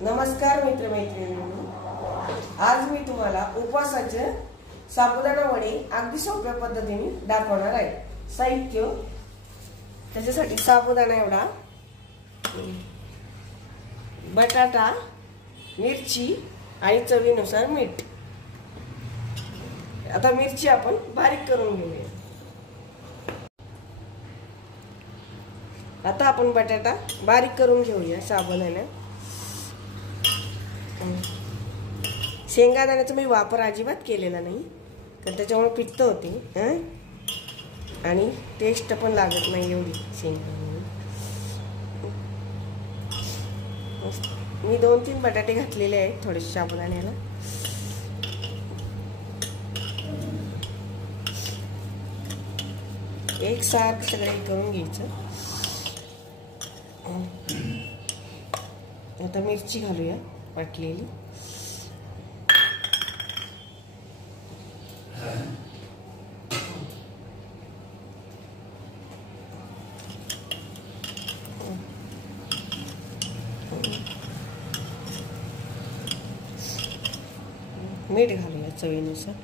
नमस्कार मित्रमैत्रिणींनो, आज मी तुम्हाला उपवासाचे साबुदाणा वडे अगदी सोप्या पद्धतीने दाखवणार आहे। साहित्य त्याच्यासाठी साबुदाणा एवढा, बटाटा, मिरची आणि चवीनुसार मीठ। आता मिरची आपण बारीक करून घेऊया। आता आपण बटाटा बारीक करून घेऊया साबुदाण्यात। शेंगादाण्याचा मी वापर अजिबात केलेला नाही, कारण त्याच्यामुळे पित्त होते आणि टेस्ट पण लागत नाही एवढी शेंगादाणे। मी 2-3 बटाटे घातलेले आहेत थोडेसे साबुदाण्याला। एक साथ सगळे करून घ्यायचं। आता मिरची घालूया वाटलेली। मीठ घालूया चवीनुसार।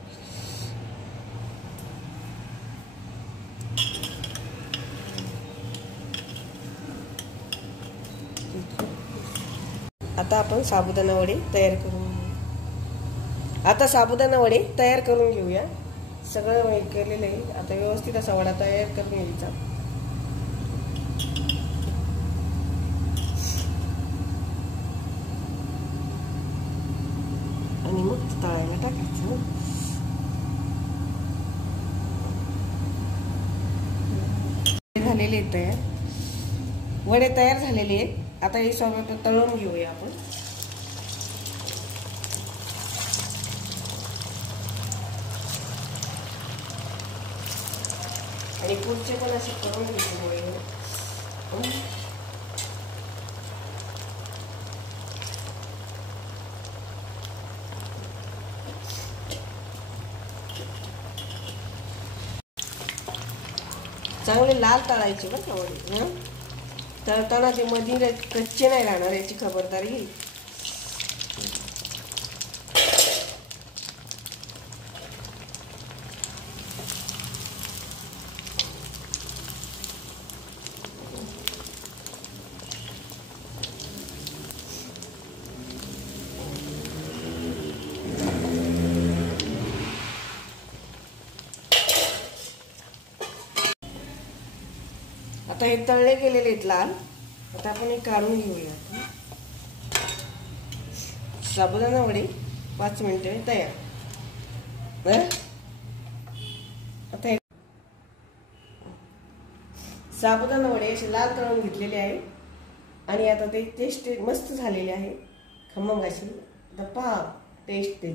आता आपण साबुदाणा वडे तयार करून घेऊया। आता साबुदाणा वडे तयार करून घेऊया। सगळं केलेलं आहे। आता व्यवस्थित असा वडा तयार करून घ्यायचा आणि मग तळायला टाकायचं। झालेले आहेत तयार, वडे तयार झालेले आहेत। आता हे सगळं तळून घेऊया आपण। आणि पुढचे पण असे करून घ्यायचे वडे। चांगले लाल तळायचे बरं का वडे। तळताना ते मध्ये कच्चे नाही राहणार याची खबरदारी घ्यायची। आता हे तळले गेलेले आहेत लाल। आता आपण हे काढून घेऊया। साबुदाणा वडे 5 मिनिटे तयार। आता साबुदाणा वडे असे लाल तळून घेतलेले आहे आणि आता ते टेस्ट मस्त झालेले आहे, खमंग अशी। आता पहा टेस्ट